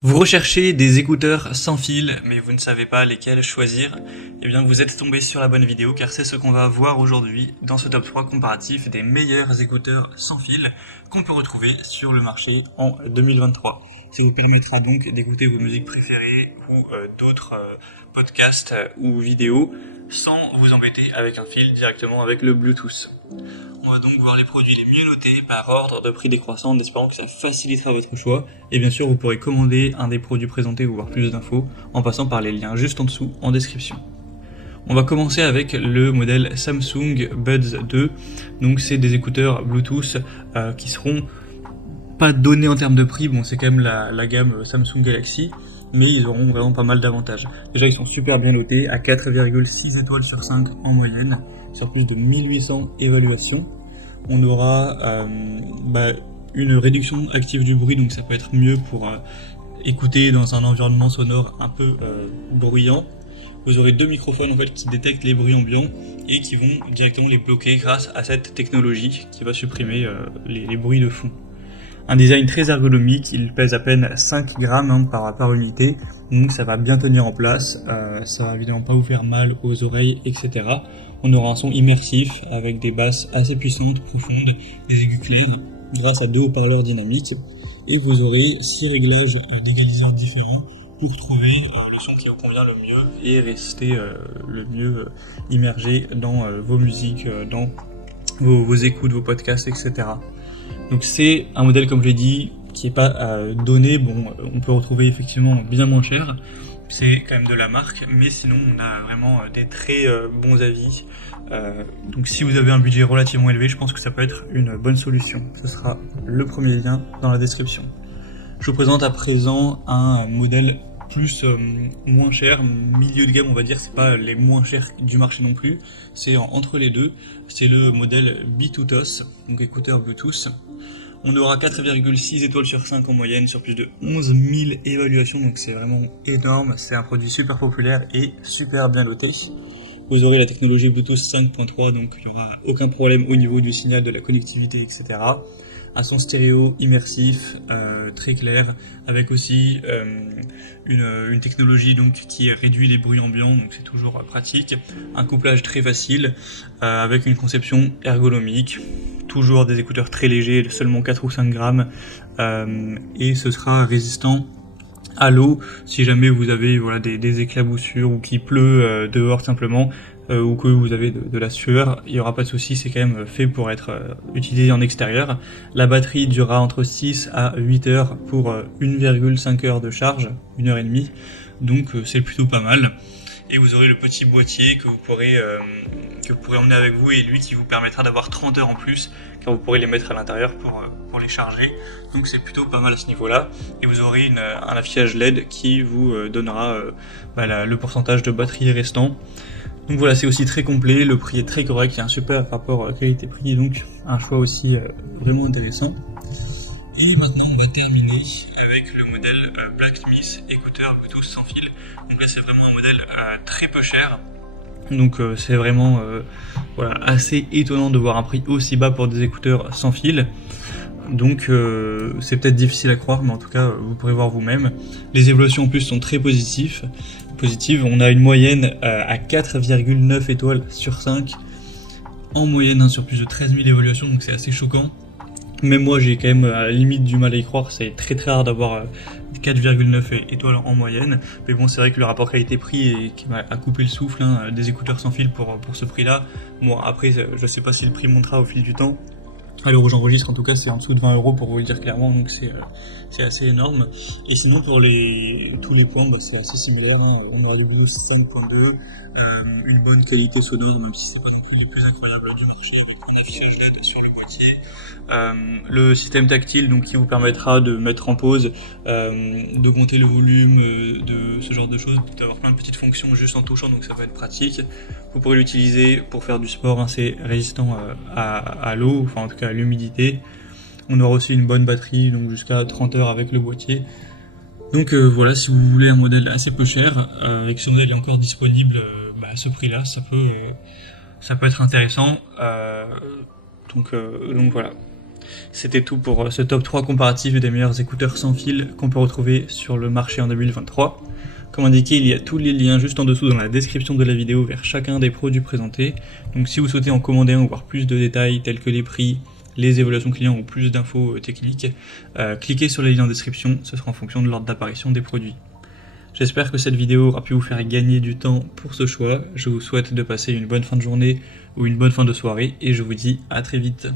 Vous recherchez des écouteurs sans fil, mais vous ne savez pas lesquels choisir? Eh bien, vous êtes tombé sur la bonne vidéo, car c'est ce qu'on va voir aujourd'hui dans ce top 3 comparatif des meilleurs écouteurs sans fil qu'on peut retrouver sur le marché en 2023. Ça vous permettra donc d'écouter vos musiques préférées ou d'autres podcasts ou vidéos sans vous embêter avec un fil, directement avec le Bluetooth. On va donc voir les produits les mieux notés par ordre de prix décroissant, en espérant que ça facilitera votre choix. Et bien sûr, vous pourrez commander un des produits présentés ou voir plus d'infos en passant par les liens juste en dessous en description. On va commencer avec le modèle Samsung Buds 2. Donc c'est des écouteurs Bluetooth qui seront pas donnés en termes de prix. Bon, c'est quand même la gamme Samsung Galaxy, mais ils auront vraiment pas mal d'avantages. Déjà, ils sont super bien notés à 4,6 étoiles sur 5 en moyenne, sur plus de 1800 évaluations. On aura une réduction active du bruit, donc ça peut être mieux pour écouter dans un environnement sonore un peu bruyant. Vous aurez deux microphones en fait qui détectent les bruits ambiants et qui vont directement les bloquer grâce à cette technologie qui va supprimer les bruits de fond. Un design très ergonomique, il pèse à peine 5 grammes par unité, donc ça va bien tenir en place, ça va évidemment pas vous faire mal aux oreilles, etc. On aura un son immersif avec des basses assez puissantes, profondes, des aigus clairs, grâce à deux haut-parleurs dynamiques, et vous aurez 6 réglages d'égaliseurs différents pour trouver le son qui vous convient le mieux et rester le mieux immergé dans vos musiques, dans vos écoutes, vos podcasts, etc. Donc c'est un modèle, comme je l'ai dit, qui n'est pas donné. Bon, on peut retrouver effectivement bien moins cher, c'est quand même de la marque, mais sinon on a vraiment des très bons avis. Donc si vous avez un budget relativement élevé, je pense que ça peut être une bonne solution. Ce sera le premier lien dans la description. Je vous présente à présent un modèle plus moins cher, milieu de gamme on va dire, c'est pas les moins chers du marché non plus, c'est entre les deux, c'est le modèle B2TOS, donc écouteur Bluetooth. On aura 4,6 étoiles sur 5 en moyenne sur plus de 11 000 évaluations, donc c'est vraiment énorme, c'est un produit super populaire et super bien noté. Vous aurez la technologie Bluetooth 5.3, donc il n'y aura aucun problème au niveau du signal, de la connectivité, etc. Un son stéréo immersif, très clair, avec aussi une technologie donc qui réduit les bruits ambiants, donc c'est toujours pratique. Un couplage très facile, avec une conception ergonomique, toujours des écouteurs très légers, de seulement 4 ou 5 grammes, et ce sera résistant à l'eau si jamais vous avez des éclaboussures ou qu'il pleut dehors simplement, ou que vous avez de la sueur, il n'y aura pas de souci, c'est quand même fait pour être utilisé en extérieur. La batterie durera entre 6 à 8 heures pour 1,5 heure de charge, 1 heure et demie, donc c'est plutôt pas mal. Et vous aurez le petit boîtier que vous pourrez emmener avec vous, et lui qui vous permettra d'avoir 30 heures en plus, car vous pourrez les mettre à l'intérieur pour les charger. Donc c'est plutôt pas mal à ce niveau-là. Et vous aurez un affichage LED qui vous donnera le pourcentage de batterie restant. Donc voilà, c'est aussi très complet, le prix est très correct, il y a un super rapport qualité-prix, donc un choix aussi vraiment intéressant. Et maintenant on va terminer avec le modèle Blacksmith écouteur Bluetooth sans fil. Donc là c'est vraiment un modèle très peu cher, donc c'est vraiment assez étonnant de voir un prix aussi bas pour des écouteurs sans fil. Donc c'est peut-être difficile à croire, mais en tout cas vous pourrez voir vous-même. Les évaluations en plus sont très positives. On a une moyenne à 4,9 étoiles sur 5 en moyenne, sur plus de 13 000 évaluations, donc c'est assez choquant. Même moi j'ai quand même à la limite du mal à y croire, c'est très très rare d'avoir 4,9 étoiles en moyenne, mais bon, c'est vrai que le rapport qualité-prix qui m'a coupé le souffle, des écouteurs sans fil pour ce prix-là. Bon, après je sais pas si le prix montera au fil du temps. À l'heure où j'enregistre, en tout cas, c'est en dessous de 20 € pour vous le dire clairement, donc c'est assez énorme. Et sinon, pour tous les points, c'est assez similaire. On aura du Bluetooth 5.2, une bonne qualité sonore, même si c'est pas non plus les plus incroyables du marché, avec un affichage LED sur le boîtier. Le système tactile, donc qui vous permettra de mettre en pause, d'augmenter le volume, de ce genre de choses, d'avoir plein de petites fonctions juste en touchant, donc ça va être pratique. Vous pourrez l'utiliser pour faire du sport, c'est résistant à l'eau, enfin en tout cas à l'humidité. On aura aussi une bonne batterie, donc jusqu'à 30 heures avec le boîtier. Donc voilà, si vous voulez un modèle assez peu cher, et que ce modèle est encore disponible à ce prix-là, ça peut être intéressant. Donc voilà. C'était tout pour ce top 3 comparatif des meilleurs écouteurs sans fil qu'on peut retrouver sur le marché en 2023. Comme indiqué, il y a tous les liens juste en dessous dans la description de la vidéo vers chacun des produits présentés. Donc si vous souhaitez en commander un ou voir plus de détails tels que les prix, les évaluations clients ou plus d'infos techniques, cliquez sur les liens en description, ce sera en fonction de l'ordre d'apparition des produits. J'espère que cette vidéo aura pu vous faire gagner du temps pour ce choix. Je vous souhaite de passer une bonne fin de journée ou une bonne fin de soirée et je vous dis à très vite.